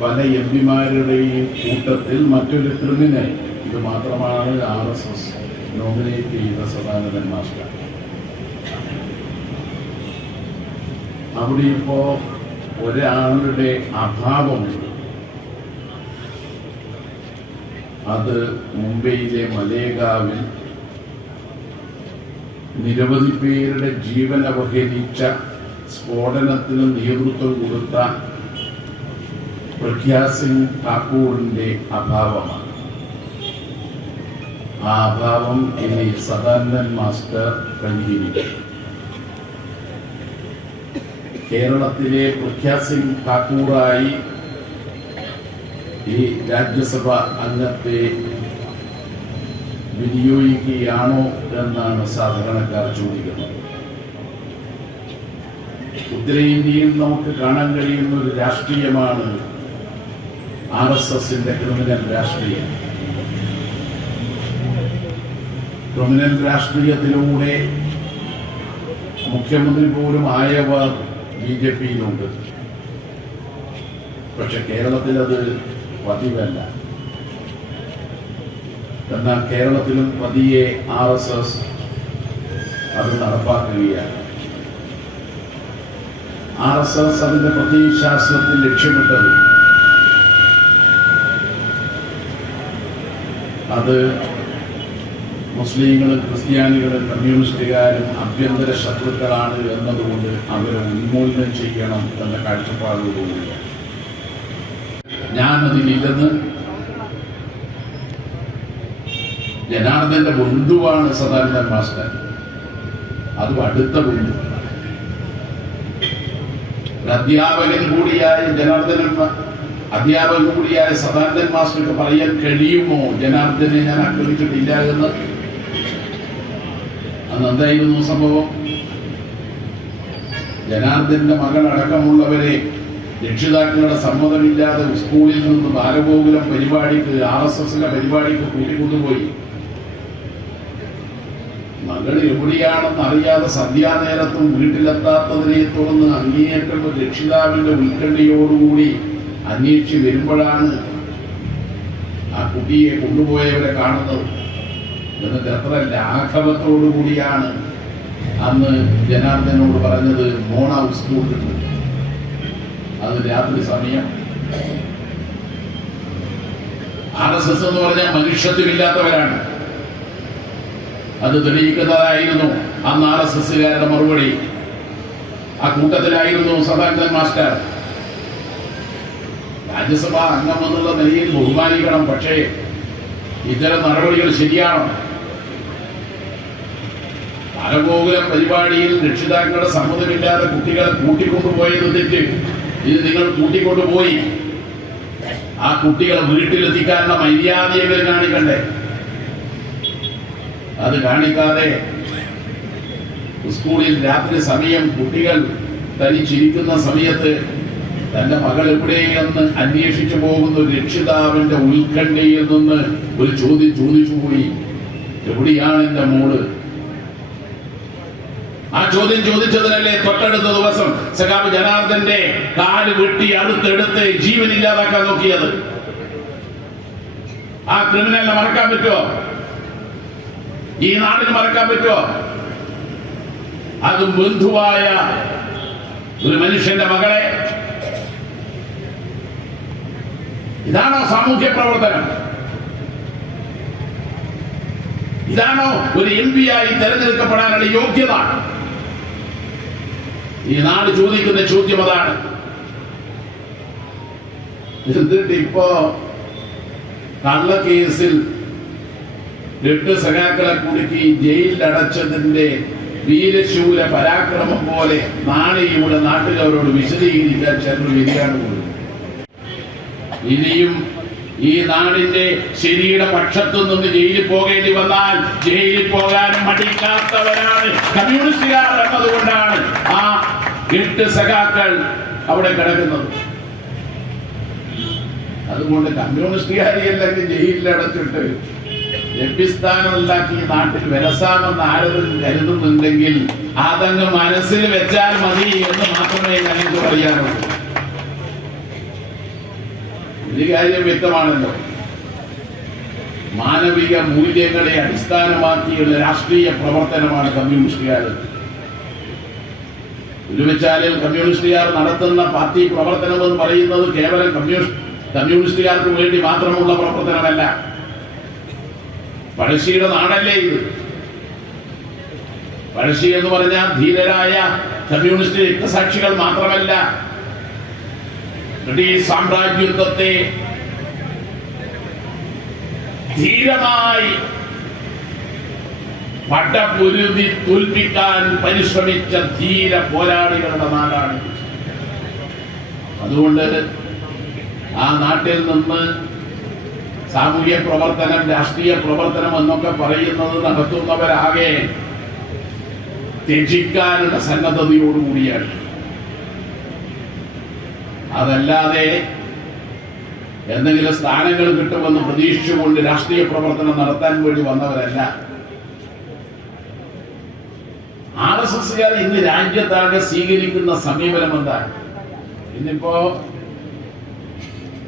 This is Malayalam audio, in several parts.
പല എം പിമാരുടെയും കൂട്ടത്തിൽ മറ്റൊരു ക്രിമിനൽ. ഇത് മാത്രമാണ് ആർ എസ് എസ് നോമിനേറ്റ് ചെയ്ത സദാനന്ദൻ മാസ്റ്റർ. അവിടെ ഇപ്പോ ഒരാളുടെ അഭാവം അത് മുംബൈയിലെ മലേഗാവിൽ നിരവധി പേരുടെ ജീവൻ അപഹരിച്ച സ്ഫോടനത്തിന് നേതൃത്വം കൊടുത്ത പ്രഖ്യാ സിംഗ് ഠാക്കൂറിന്റെ അഭാവമാണ്. ആ അഭാവം ഇനി സദാനന്ദൻ മാസ്റ്റർ പരിഹരിക്കും കേരളത്തിലെ പ്രഖ്യാ സിംഗ് ഠാക്കൂറായി ഈ രാജ്യസഭ അംഗത്തെ വിനിയോഗിക്കുകയാണോ എന്നാണ് സാധാരണക്കാർ ചോദിക്കുന്നത്. ഉത്തരേന്ത്യയിൽ നമുക്ക് കാണാൻ കഴിയുന്ന ഒരു രാഷ്ട്രീയമാണ് ആർ എസ് എസിന്റെ ക്രിമിനൽ രാഷ്ട്രീയം. ക്രിമിനൽ രാഷ്ട്രീയത്തിലൂടെ മുഖ്യമന്ത്രി പോലും ആയവർ ബി ജെ പിയിലുണ്ട്. പക്ഷെ കേരളത്തിൽ അത് പതിവല്ല. എന്നാൽ കേരളത്തിലും പതിയെ ആർ എസ് എസ് അത് നടപ്പാക്കുകയാണ്. ആർ എസ് എസ് അതിന്റെ പ്രത്യയശാസ്ത്രത്തിൽ ലക്ഷ്യമിട്ടത് അത് മുസ്ലിങ്ങളും ക്രിസ്ത്യാനികളും കമ്മ്യൂണിസ്റ്റുകാരും ആഭ്യന്തര ശത്രുക്കളാണ് എന്നതുകൊണ്ട് അവരെ ഉന്മൂലനം ചെയ്യണം എന്ന കാഴ്ചപ്പാടോടുകൂടിയാണ് ഞാനതിലില്ലെന്ന് ജനാർദ്ദന്റെ ബന്ധുവാണ് സദാനന്ദൻ മാസ്റ്റർ. അതും അടുത്ത ബന്ധു അധ്യാപകൻ കൂടിയായ ജനാർദ്ദനൻ അധ്യാപകൻ കൂടിയായ സദാനന്ദൻ മാസ്റ്റർക്ക് പറയാൻ കഴിയുമോ? ജനാർദ്ദനെ ഞാൻ ആക്രമിച്ചിട്ടില്ല എന്ന്. അന്ന് എന്തായിരുന്നു സംഭവം? ജനാർദ്ദന്റെ മകൾ അടക്കമുള്ളവരെ രക്ഷിതാക്കളുടെ സമ്മതമില്ലാതെ സ്കൂളിൽ നിന്ന് ഭാരഗോകുലം പരിപാടിക്ക് ആർ എസ് എസിന്റെ പരിപാടിക്ക് കൂട്ടിക്കൊണ്ടുപോയി. മകൾ എവിടെയാണെന്ന് അറിയാതെ സന്ധ്യാനേരത്തും വീട്ടിലെത്താത്തതിനെ തുടർന്ന് അങ്ങേയറ്റം രക്ഷിതാവിന്റെ ഉത്കണ്ഠയോടുകൂടി അന്വേഷിച്ച് വരുമ്പോഴാണ് ആ കുട്ടിയെ കൊണ്ടുപോയവരെ കാണുന്നത്. എന്നിട്ട് എത്ര ലാഘവത്തോടു കൂടിയാണ് അന്ന് ജനാർദ്ദനോട് പറഞ്ഞത് മോണ സ്കൂളിലുണ്ട് അത് രാത്രി സമയം. ആർ എസ് എസ് എന്ന് പറഞ്ഞാൽ മനുഷ്യത്വമില്ലാത്തവരാണ്. അത് തെളിയിക്കുന്നതായിരുന്നു അന്ന് ആർ എസ് എസ്സുകാരുടെ മറുപടി. ആ കൂട്ടത്തിലായിരുന്നു സദാനന്ദൻ മാസ്റ്റർ. രാജ്യസഭാ അംഗം എന്നുള്ള നിലയിൽ ബഹുമാനിക്കണം പക്ഷേ ഇത്തരം നടപടികൾ ശരിയാണോ? ബാലഗോകുലം പരിപാടിയിൽ രക്ഷിതാക്കളുടെ സമ്മതമില്ലാതെ കുട്ടികളെ കൂട്ടിക്കൊണ്ടുപോയത് തെറ്റ്. ഇത് നിങ്ങൾ കൂട്ടിക്കൊണ്ടുപോയി. ആ കുട്ടികളെ വീട്ടിലെത്തിക്കാനുള്ള മര്യാദയെങ്കിലും കാണിക്കണ്ടേ? അത് കാണിക്കാതെ സ്കൂളിൽ രാത്രി സമയം കുട്ടികൾ തനിച്ചിരിക്കുന്ന സമയത്ത് തന്റെ മകൾ എവിടെയെന്ന് അന്വേഷിച്ചു പോകുന്ന രക്ഷിതാവിന്റെ ഉത്കണ്ഠയിൽ നിന്ന് ഒരു ചോദ്യം ചോദിച്ചു എവിടെയാണ് എന്റെ മോൾ? ആ ചോദ്യം ചോദിച്ചതിനല്ലേ തൊട്ടടുത്ത ദിവസം സഖാബ് ജനാർദ്ദന്റെ കാൽ വെട്ടി അടുത്തെടുത്ത് ജീവൻ ഇല്ലാതാക്കാൻ നോക്കിയത്. ആ ക്രിമിനലിനെ മറക്കാൻ പറ്റുമോ? ഈ നാടിന് മറക്കാൻ പറ്റുമോ? അതും ബന്ധുവായ ഒരു മനുഷ്യന്റെ മകളെ ഇതാണോ സാമൂഹ്യ പ്രവർത്തനം. ഇതാണോ ഒരു എം പി ആയി തെരഞ്ഞെടുക്കപ്പെടാനുള്ള യോഗ്യത. ഈ നാട് ചോദിക്കുന്ന ചോദ്യം അതാണ്. എന്നിട്ട് ഇപ്പോ കള്ളക്കേസിൽ എട്ട് സഖാക്കളെ കുടുക്കി ജയിലിൽ അടച്ചതിന്റെ വീരശൂല പരാക്രമം പോലെ നാളെ ഇവിടെ നാട്ടുകാരോട് വിശദീകരിക്കാൻ ചെറിയ വിധിയാണ് കൊടുക്കും ഇനിയും ഈ നാടിന്റെ ശരിയുടെ പക്ഷത്തു നിന്ന് ജയിലിൽ പോകേണ്ടി വന്നാൽ ജയിലിൽ പോകാൻ മടിക്കാത്തവരാണ് കമ്മ്യൂണിസ്റ്റുകാർ എന്നതുകൊണ്ടാണ് ആ എട്ട് സഖാക്കൾ അവിടെ കിടക്കുന്നത്. അതുകൊണ്ട് കമ്മ്യൂണിസ്റ്റുകാരിയല്ലെങ്കിൽ ജയിലിലടച്ചിട്ട് ലഭ്യസ്ഥാനം ഉണ്ടാക്കി നാട്ടിൽ വിലസാമെന്ന് ആരും കരുതുന്നുണ്ടെങ്കിൽ അതങ്ങ് മനസ്സിൽ വെച്ചാൽ മതി എന്ന് മാത്രമേ ഞങ്ങൾക്ക് പറയാനുള്ളൂ. ഒരു കാര്യം വ്യക്തമാണല്ലോ. മാനവിക മൂല്യങ്ങളെ അടിസ്ഥാനമാക്കിയുള്ള രാഷ്ട്രീയ പ്രവർത്തനമാണ് കമ്മ്യൂണിസ്റ്റുകാർ ഒരുവെച്ചാലിൽ കമ്മ്യൂണിസ്റ്റുകാർ നടത്തുന്ന പാർട്ടി പ്രവർത്തനം എന്ന് പറയുന്നത് കേവലം കമ്മ്യൂണിസ്റ്റ് കമ്മ്യൂണിസ്റ്റുകാർക്ക് വേണ്ടി മാത്രമുള്ള പ്രവർത്തനമല്ല. പഴശ്ശിയുടെ നാടല്ലേ ഇത്? പഴശ്ശി എന്ന് പറഞ്ഞാൽ ധീരരായ കമ്മ്യൂണിസ്റ്റ് രക്തസാക്ഷികൾ മാത്രമല്ല. ബ്രിട്ടീഷ് സാമ്രാജ്യത്വത്തെ ധീരമായി പടപൊരുതി തോൽപ്പിക്കാൻ പരിശ്രമിച്ച ധീര പോരാളികളുടെ നാടാണ് അതുകൊണ്ട് ആ നാട്ടിൽ നിന്ന് സാമൂഹ്യ പ്രവർത്തനം രാഷ്ട്രീയ പ്രവർത്തനം എന്നൊക്കെ പറയുന്നത് നടത്തുന്നവരാകെ ത്യജിക്കാനുള്ള സന്നദ്ധതയോടുകൂടിയാണ്. അതല്ലാതെ എന്തെങ്കിലും സ്ഥാനങ്ങൾ കിട്ടുമെന്ന് പ്രതീക്ഷിച്ചുകൊണ്ട് രാഷ്ട്രീയ പ്രവർത്തനം നടത്താൻ വേണ്ടി വന്നവരല്ല. ആർ എസ് എസ്കാർ ഇന്ന് രാജ്യത്താകെ സ്വീകരിക്കുന്ന സമീപനം എന്താണ്? ഇന്നിപ്പോ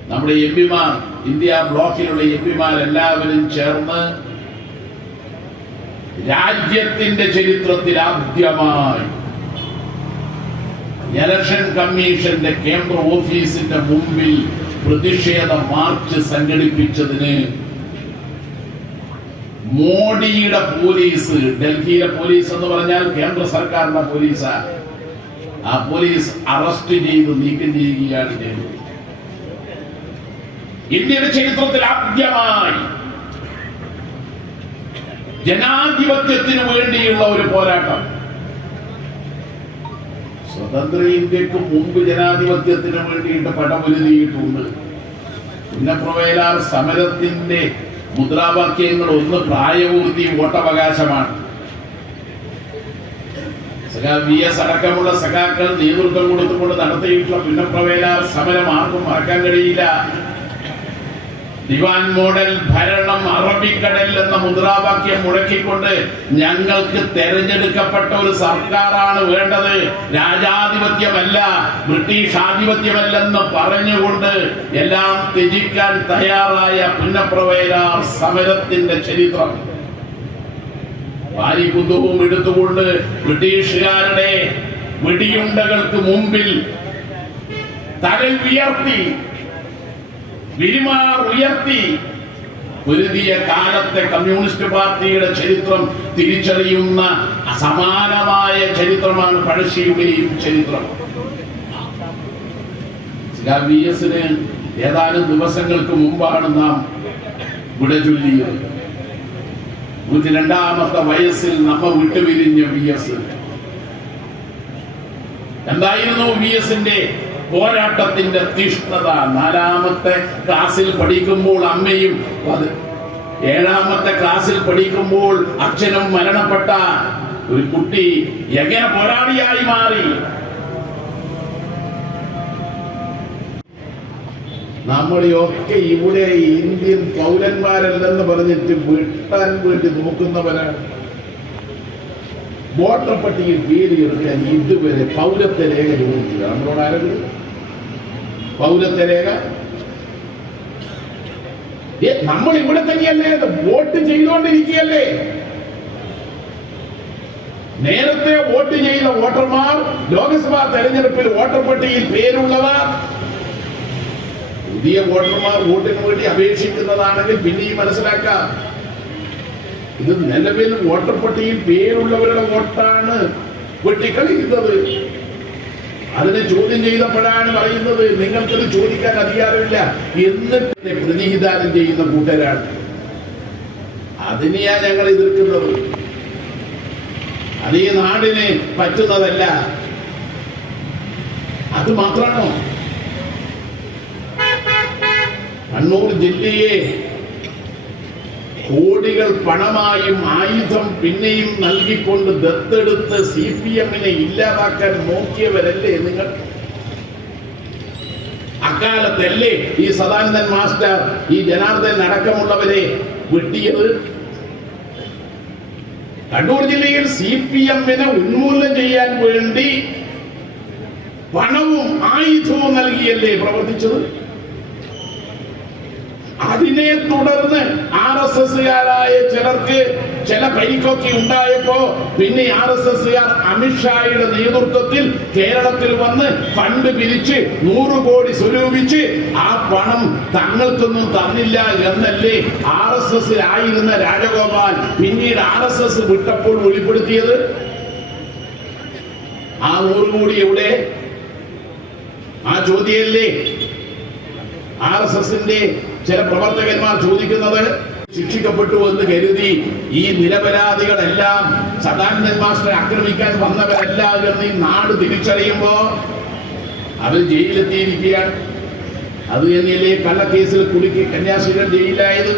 നമ്മുടെ എം പിമാർ ഇന്ത്യ ബ്ലോക്കിലുള്ള എം പിമാർ എല്ലാവരും ചേർന്ന് രാജ്യത്തിന്റെ ചരിത്രത്തിൽ ആദ്യമായി ഇലക്ഷൻ കമ്മീഷന്റെ കേന്ദ്ര ഓഫീസിന്റെ മുമ്പിൽ പ്രതിഷേധ മാർച്ച് സംഘടിപ്പിച്ചതിന് മോഡിയുടെ പോലീസ് ഡൽഹിയിലെ പോലീസ് എന്ന് പറഞ്ഞാൽ കേന്ദ്ര സർക്കാരിന്റെ പോലീസാ. ആ പോലീസ് അറസ്റ്റ് ചെയ്ത് നീക്കം ചെയ്യുകയാണ് ചെയ്തത്. ഇന്ത്യയുടെ ചരിത്രത്തിൽ ആദ്യമായി ജനാധിപത്യത്തിന് വേണ്ടിയുള്ള ഒരു പോരാട്ടം. സ്വതന്ത്ര ഇന്ത്യയ്ക്ക് മുമ്പ് ജനാധിപത്യത്തിന് വേണ്ടിയിട്ട് പടപൊരുതിയിട്ടുണ്ട്. പുന്നപ്രവേലാർ സമരത്തിന്റെ മുദ്രാവാക്യങ്ങൾ ഒന്ന് പ്രായപൂർത്തി വോട്ടവകാശമാണ്. സഖാ വി എസ് അടക്കമുള്ള സഖാക്കൾ നേതൃത്വം കൊടുത്തുകൊണ്ട് നടത്തിയിട്ടുള്ള പുന്നപ്രവേലാർ സമരം ആർക്കും മറക്കാൻ കഴിയില്ല. ദിവാൻ മോഡൽ ഭരണം അറബിക്കടൽ എന്ന മുദ്രാവാക്യം മുഴക്കിക്കൊണ്ട് ഞങ്ങൾക്ക് തെരഞ്ഞെടുക്കപ്പെട്ട ഒരു സർക്കാരാണ് വേണ്ടത്. രാജാധിപത്യമല്ല ബ്രിട്ടീഷ് ആധിപത്യമല്ലെന്ന് പറഞ്ഞുകൊണ്ട് എല്ലാം ത്യജിക്കാൻ തയ്യാറായ പുന്നപ്രവേലാർ സമരത്തിന്റെ ചരിത്രം. വാരികുന്തവും എടുത്തുകൊണ്ട് ബ്രിട്ടീഷുകാരുടെ വെടിയുണ്ടകൾക്ക് മുമ്പിൽ തലൽ ഉയർത്തി വിരിമാർ ഉയർത്തി. പൊരുതിയ കാലത്തെ കമ്മ്യൂണിസ്റ്റ് പാർട്ടിയുടെ ചരിത്രം തിരിച്ചറിയുന്ന അസമാനമായ ചരിത്രമാണ് പഴശ്ശിയുടെയും ചരിത്രം. വി എസിന് ഏതാനും ദിവസങ്ങൾക്ക് മുമ്പാണ് നാം വിട ചൊല്ലിയത്. നൂറ്റി രണ്ടാമത്തെ വയസ്സിൽ നമ്മ വിട്ടുപിരിഞ്ഞ വി എസ് എന്തായിരുന്നു വി എസിന്റെ പോരാട്ടത്തിന്റെ തീഷ്ണത നാലാമത്തെ ക്ലാസ്സിൽ പഠിക്കുമ്പോൾ അമ്മയും അത് ഏഴാമത്തെ ക്ലാസ്സിൽ പഠിക്കുമ്പോൾ അച്ഛനും മരണപ്പെട്ട ഒരു കുട്ടി എങ്ങനെ പോരാളിയായി മാറി? നമ്മളെയൊക്കെ ഇവിടെ ഇന്ത്യൻ പൗരന്മാരല്ലെന്ന് പറഞ്ഞിട്ട് വിട്ടാൻ വേണ്ടി നോക്കുന്നവരാണ് വോട്ടർ പട്ടികയിൽ പേര് ചേർക്കാൻ ഇതുവരെ പൗരത്വ രേഖ ചോദിക്കുക നമ്മളോട് ആരെങ്കിലും പൗരത്വ നമ്മൾ ഇവിടെ തന്നെയല്ലേ വോട്ട് ചെയ്തുകൊണ്ടിരിക്കുകയല്ലേ? നേരത്തെ വോട്ട് ചെയ്ത വോട്ടർമാർ ലോക്സഭാ തെരഞ്ഞെടുപ്പിൽ വോട്ടർ പട്ടികയിൽ പേരുള്ളവർ പുതിയ വോട്ടർമാർ വോട്ടിന് വേണ്ടി അപേക്ഷിക്കുന്നതാണെങ്കിൽ പിന്നെയും മനസ്സിലാക്കാം. ഇത് നിലവിൽ വോട്ടർ പട്ടികയിൽ പേരുള്ളവരുടെ വോട്ടാണ് വെട്ടിക്കളിക്കുന്നത്. അതിനെ ചോദ്യം ചെയ്തപ്പോഴാണ് പറയുന്നത് നിങ്ങൾക്കത് ചോദിക്കാൻ അധികാരമില്ല. എന്നിട്ട് പ്രതിനിധാനം ചെയ്യുന്ന കൂട്ടരാണ്. അതിനെയാ ഞങ്ങൾ എതിർക്കുന്നത്. അത് ഈ നാടിന് പറ്റുന്നതല്ല. അത് മാത്രമാണോ? കണ്ണൂർ ജില്ലയെ കോടികൾ പണമായും ആയുധം പിന്നെയും നൽകിക്കൊണ്ട് ദത്തെടുത്ത് സി പി എമ്മിനെ ഇല്ലാതാക്കാൻ നോക്കിയവരല്ലേ നിങ്ങൾ? അക്കാലത്തല്ലേ ഈ സദാനന്ദൻ മാസ്റ്റർ ഈ ജനാർദ്ദൻ അടക്കമുള്ളവരെ വെട്ടിയത്? കണ്ണൂർ ജില്ലയിൽ സി പി എമ്മിനെ ഉന്മൂലനം ചെയ്യാൻ വേണ്ടി പണവും ആയുധവും നൽകിയല്ലേ പ്രവർത്തിച്ചത്? അതിനെ തുടർന്ന് ആർ എസ് എസ്സുകാരായ ചിലർക്ക് ചില പരിക്കൊക്കെ ഉണ്ടായപ്പോ പിന്നെ ആർ എസ് എസ്സുകാർ അമിത്ഷായുടെ നേതൃത്വത്തിൽ കേരളത്തിൽ വന്ന് ഫണ്ട് പിരിച്ച് നൂറ് കോടി സ്വരൂപിച്ച് ആ പണം തങ്ങൾക്കൊന്നും തന്നില്ല എന്നല്ലേ ആർ എസ് എസിലായിരുന്ന രാജഗോപാൽ പിന്നീട് ആർ എസ് എസ് വിട്ടപ്പോൾ വെളിപ്പെടുത്തിയത്? ആ നൂറ് കോടി എവിടെ? ആ ചോദ്യമല്ലേ? ആർ എസ് എസിന്റെ ചില പ്രവർത്തകന്മാർ ചോദിക്കുന്നത് ശിക്ഷിക്കപ്പെട്ടു എന്ന് കരുതി ഈ നിരപരാധികളെല്ലാം സദാനന്ദൻ മാസ്റ്ററെ ആക്രമിക്കാൻ വന്നവരല്ല എന്ന് ഈ നാട് തിരിച്ചറിയുമ്പോ അവർ ജയിലെത്തിയിരിക്കുകയാണ്. അത് തന്നെയല്ലേ കള്ളക്കേസിൽ കുടുക്കി കന്യാസ്ത്രീകൾ ജയിലിലായത്?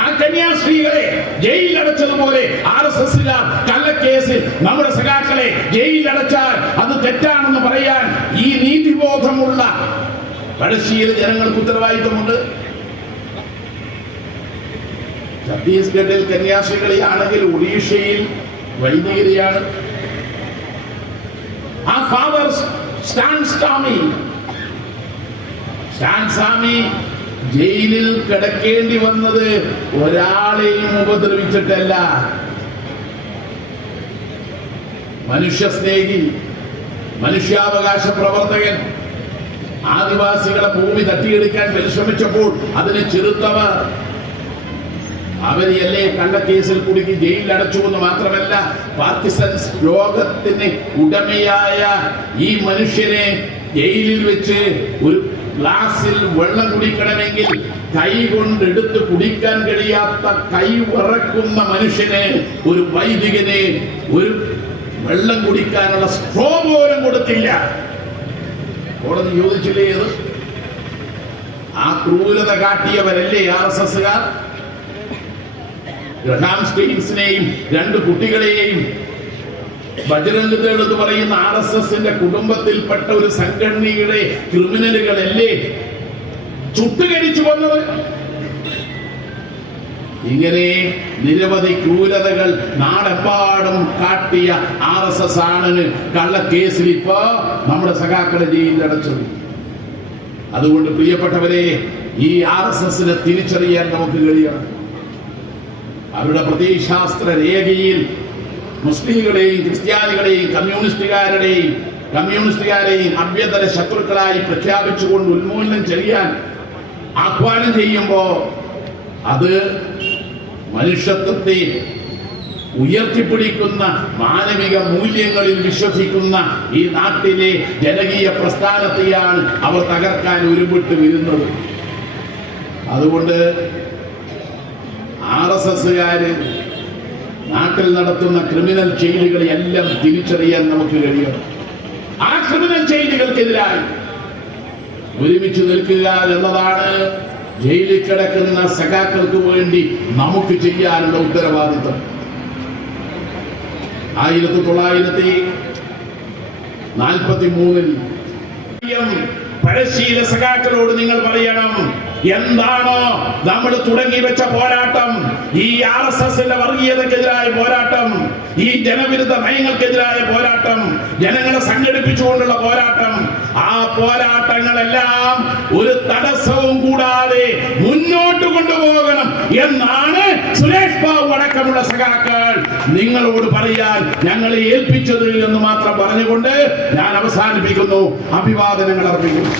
ആ കന്യാസ്ത്രീകളെ ജയിലിലടച്ചതുപോലെ ആർ എസ് എസിലാർ കള്ളക്കേസിൽ നമ്മുടെ സഖാക്കളെ ജയിലിലടച്ചാൽ അത് തെറ്റാണെന്ന് പറയാൻ ഈ നീതിബോധമുള്ള പഴശ്ശിയിലെ ജനങ്ങൾക്ക് ഉത്തരവാദിത്വമുണ്ട്. ഛത്തീസ്ഗഡിൽ കന്യാസ്ത്രീകളെയാണെങ്കിൽ ഒഡീഷയിൽ വൈദികരിയാണ്. ആ father Stan Swamy Stan Swamy ജയിലിൽ കിടക്കേണ്ടി വന്നത് ഒരാളെയും ഉപദ്രവിച്ചിട്ടല്ല. മനുഷ്യ സ്നേഹി മനുഷ്യാവകാശ പ്രവർത്തകൻ. ആദിവാസികളെ ഭൂമി തട്ടിയെടുക്കാൻ പരിശ്രമിച്ചപ്പോൾ അതിനെ ചെറുത്തവർ. അവരെയല്ലേ കള്ളക്കേസിൽ കുടുങ്ങി ജയിലിൽ അടച്ചു എന്ന് മാത്രമല്ല പാകിസ്ഥാൻ രോഗത്തിന് ഉടമയായ ഈ മനുഷ്യനെ ജയിലിൽ വെച്ച് ഒരു ഗ്ലാസിൽ വെള്ളം കുടിക്കണമെങ്കിൽ കൈ കൊണ്ട് എടുത്ത് കുടിക്കാൻ കഴിയാത്ത കൈ വറക്കുന്ന മനുഷ്യനെ ഒരു വൈദികനെ ഒരു വെള്ളം കുടിക്കാനുള്ള സ്ട്രോ പോലും കൊടുത്തില്ല. കോടതി ചോദിച്ചില്ലേ അത് ആ ക്രൂരത കാട്ടിയവരല്ലേ ആർ എസ് എസുകാർ ഗ്രഹാം രണ്ട് കുട്ടികളെയും ബജരംഗ് എന്ന് പറയുന്ന ആർ എസ് എസിന്റെ കുടുംബത്തിൽപ്പെട്ട ഒരു സംഘടനയുടെ ക്രിമിനലുകളല്ലേ? ചുട്ടുകരിച്ചു വന്നത് ഇങ്ങനെ നിരവധി ക്രൂരതകൾ നാടെപ്പാടും കാട്ടിയ ആർ എസ് എസ് ആണ് കള്ളക്കേസിൽ ഇപ്പോ നമ്മുടെ സഖാക്കളെ ജയിലിലടച്ചത് അതുകൊണ്ട് പ്രിയപ്പെട്ടവരെ ഈ ആർ എസ് എസിനെ തിരിച്ചറിയാൻ നമുക്ക് കഴിയണം. അവരുടെ പ്രത്യയശാസ്ത്ര രേഖയിൽ മുസ്ലിങ്ങളെയും ക്രിസ്ത്യാനികളെയും കമ്മ്യൂണിസ്റ്റുകാരുടെയും കമ്മ്യൂണിസ്റ്റുകാരെയും അഭ്യന്തര ശത്രുക്കളായി പ്രഖ്യാപിച്ചുകൊണ്ട് ഉന്മൂലനം ചെയ്യാൻ ആഹ്വാനം ചെയ്യുമ്പോൾ അത് മനുഷ്യത്വത്തെ ഉയർത്തിപ്പിടിക്കുന്ന മാനവിക മൂല്യങ്ങളിൽ വിശ്വസിക്കുന്ന ഈ നാട്ടിലെ ജനകീയ പ്രസ്ഥാനത്തെയാണ് അവർ തകർക്കാൻ ഉരുവിട്ട് വരുന്നത് അതുകൊണ്ട് ആർ എസ് എസ്സുകാര് നാട്ടിൽ നടത്തുന്ന ക്രിമിനൽ ചെയ്തികളെ എല്ലാം തിരിച്ചറിയാൻ നമുക്ക് കഴിയണം. ആ ക്രിമിനൽ ചെയ്തികൾക്കെതിരായി ഒരുമിച്ച് നിൽക്കുക എന്നതാണ് ജയിലിൽ കിടക്കുന്ന സഖാക്കൾക്ക് വേണ്ടി നമുക്ക് ചെയ്യാനുള്ള ഉത്തരവാദിത്വം. ആയിരത്തി തൊള്ളായിരത്തി നാൽപ്പത്തി മൂന്നിൽ പഴശ്ശീല സഖാക്കളോട് നിങ്ങൾ പറയണം എന്താണോ നമ്മൾ തുടങ്ങി വെച്ച പോരാട്ടം? ഈ ആർ എസ് എസിന്റെ വർഗീയതക്കെതിരായ പോരാട്ടം ഈ ജനവിരുദ്ധ നയങ്ങൾക്കെതിരായ പോരാട്ടം ജനങ്ങളെ സംഘടിപ്പിച്ചുകൊണ്ടുള്ള പോരാട്ടം ആ പോരാട്ടങ്ങളെല്ലാം ഒരു തടസ്സവും കൂടാതെ കൊണ്ടുപോകണം എന്നാണ് സുരേഷ് ബാബു അടക്കമുള്ള സഖാക്കൾ. നിങ്ങളോട് പറയാൻ ഞങ്ങളെ ഏൽപ്പിച്ചത് എന്ന് മാത്രം പറഞ്ഞുകൊണ്ട് ഞാൻ അവസാനിപ്പിക്കുന്നു. അഭിവാദനങ്ങൾ അർപ്പിക്കുന്നു.